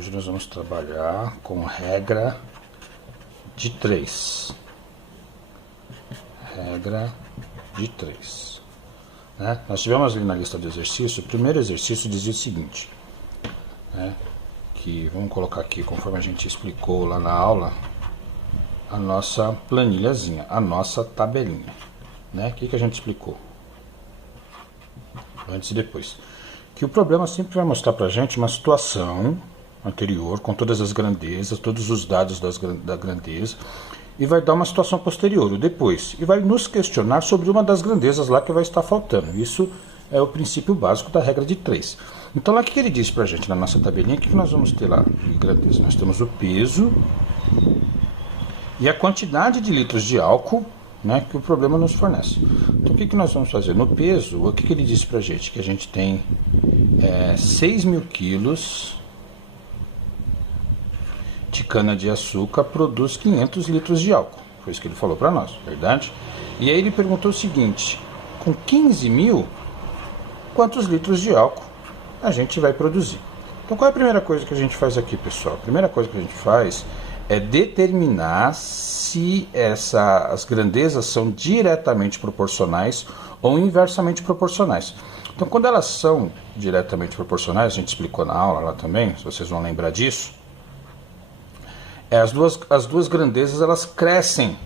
Hoje nós vamos trabalhar com regra de 3. Regra de 3. Né? Nós tivemos ali na lista de exercício, o primeiro exercício dizia o seguinte, né? Que vamos colocar aqui, conforme a gente explicou lá na aula, a nossa planilhazinha, a nossa tabelinha. Né? O que a gente explicou? Antes e depois. Que o problema sempre vai mostrar pra gente uma situação anterior, com todas as grandezas, todos os dados da grandeza, e vai dar uma situação posterior, o depois, e vai nos questionar sobre uma das grandezas lá que vai estar faltando. Isso é o princípio básico da regra de 3. Então lá o que ele diz pra gente na nossa tabelinha, o que nós vamos ter lá de grandeza? Nós temos o peso e a quantidade de litros de álcool, né, que o problema nos fornece. Então o que nós vamos fazer? No peso, o que ele disse pra gente? Que a gente tem 6.000 quilos de cana-de-açúcar produz 500 litros de álcool. Foi isso que ele falou para nós, verdade? E aí ele perguntou o seguinte, com 15.000, quantos litros de álcool a gente vai produzir? Então qual é a primeira coisa que a gente faz aqui, pessoal? A primeira coisa que a gente faz é determinar se as grandezas são diretamente proporcionais ou inversamente proporcionais. Então quando elas são diretamente proporcionais, a gente explicou na aula lá também, se vocês vão lembrar disso, as duas grandezas elas crescem,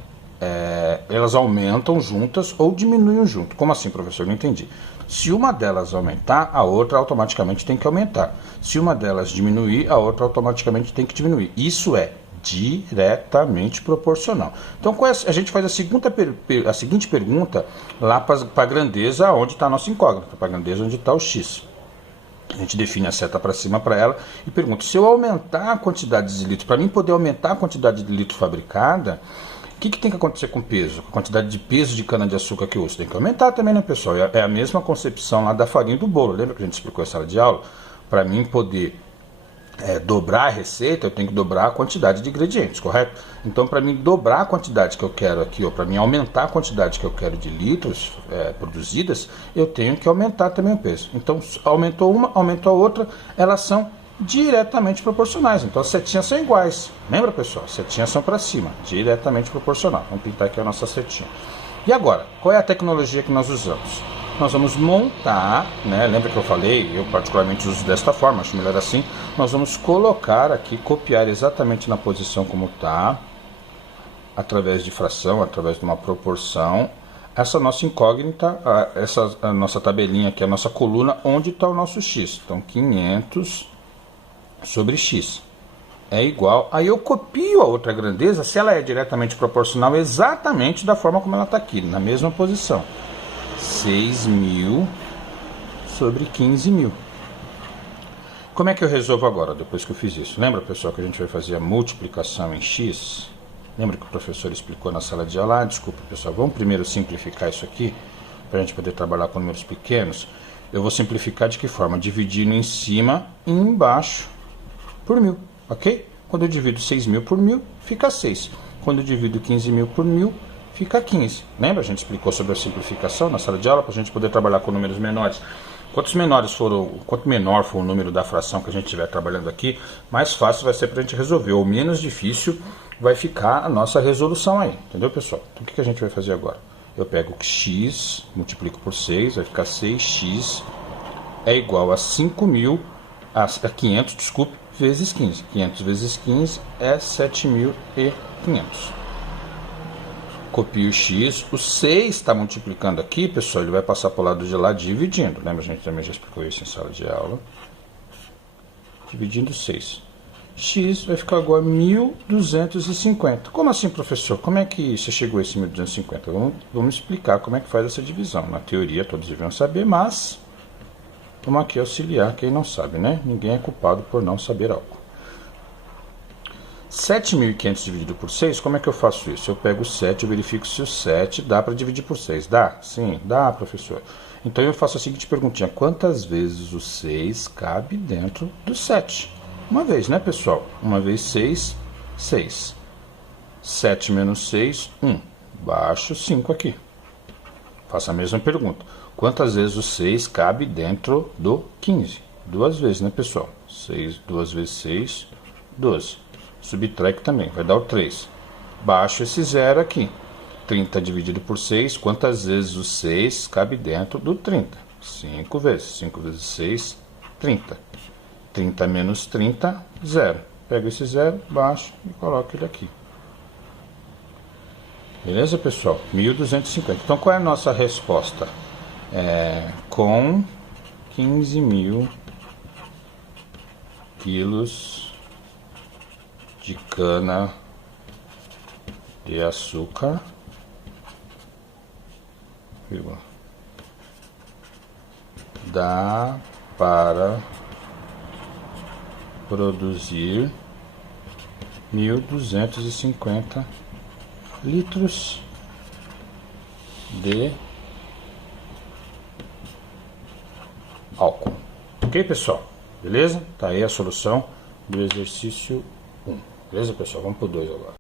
elas aumentam juntas ou diminuem junto. Como assim, professor? Não entendi. Se uma delas aumentar, a outra automaticamente tem que aumentar. Se uma delas diminuir, a outra automaticamente tem que diminuir. Isso é diretamente proporcional. Então a gente faz a seguinte pergunta lá para a grandeza onde está a nossa incógnita, para a grandeza onde está o x. A gente define a seta para cima para ela e pergunta, se eu aumentar a quantidade de litros, para mim poder aumentar a quantidade de litros fabricada, o que tem que acontecer com o peso? A quantidade de peso de cana-de-açúcar que eu uso tem que aumentar também, né, pessoal? É a mesma concepção lá da farinha do bolo. Lembra que a gente explicou essa sala de aula? Para mim poder dobrar a receita, eu tenho que dobrar a quantidade de ingredientes, correto? Então, para mim dobrar a quantidade que eu quero aqui, ou para mim aumentar a quantidade que eu quero de litros produzidas, eu tenho que aumentar também o peso. Então, aumentou uma, aumentou a outra, elas são diretamente proporcionais. Então, as setinhas são iguais. Lembra, pessoal? As setinhas são para cima, diretamente proporcional. Vamos pintar aqui a nossa setinha. E agora, qual é a tecnologia que nós usamos? Nós vamos montar, né? Lembra que eu falei, eu particularmente uso desta forma, acho melhor assim. Nós vamos colocar aqui, copiar exatamente na posição como está, através de fração, através de uma proporção, essa nossa incógnita, a nossa tabelinha aqui, a nossa coluna, onde está o nosso x. Então, 500 sobre x é igual, aí eu copio a outra grandeza, se ela é diretamente proporcional, exatamente da forma como ela está aqui, na mesma posição. 6.000 sobre 15.000. Como é que eu resolvo agora, depois que eu fiz isso? Lembra, pessoal, que a gente vai fazer a multiplicação em x? Lembra que o professor explicou na sala de aula? Desculpa, pessoal, vamos primeiro simplificar isso aqui, para a gente poder trabalhar com números pequenos. Eu vou simplificar de que forma? Dividindo em cima e embaixo por 1.000, ok? Quando eu divido 6.000 por 1.000, fica 6. Quando eu divido 15.000 por 1.000, fica 15. Lembra? A gente explicou sobre a simplificação na sala de aula, para a gente poder trabalhar com números menores. Quanto menor for o número da fração que a gente estiver trabalhando aqui, mais fácil vai ser para a gente resolver, ou menos difícil vai ficar a nossa resolução aí. Entendeu, pessoal? Então o que a gente vai fazer agora? Eu pego x, multiplico por 6, vai ficar 6x é igual a 5.000, a 500, desculpe, vezes 15. 500 vezes 15 é 7.500. Copio o x, o 6 está multiplicando aqui, pessoal, ele vai passar para o lado de lá dividindo. Lembra, a gente também já explicou isso em sala de aula. Dividindo 6. X vai ficar igual a 1.250. Como assim, professor? Como é que você chegou a esse 1.250? Vamos explicar como é que faz essa divisão. Na teoria todos deviam saber, mas vamos aqui auxiliar quem não sabe, né? Ninguém é culpado por não saber algo. 7.500 dividido por 6, como é que eu faço isso? Eu pego o 7, eu verifico se o 7 dá para dividir por 6. Dá? Sim, dá, professor. Então eu faço a seguinte perguntinha. Quantas vezes o 6 cabe dentro do 7? Uma vez, né, pessoal? Uma vez 6, 6. 7 menos 6, 1. Baixo 5 aqui. Faço a mesma pergunta. Quantas vezes o 6 cabe dentro do 15? Duas vezes, né, pessoal? 6, 2 vezes 6, 12. Subtrai que também, vai dar o 3. Baixo esse zero aqui. 30 dividido por 6, quantas vezes o 6 cabe dentro do 30? 5 vezes. 5 vezes 6, 30. 30 menos 30, 0. Pega esse zero, baixo e coloca ele aqui. Beleza, pessoal? 1.250. Então, qual é a nossa resposta? Com 15.000 quilos de cana de açúcar, dá para produzir 1.250 litros de álcool. Ok, pessoal? Beleza? Tá aí a solução do exercício 1. Beleza, pessoal? Vamos pro 2 agora.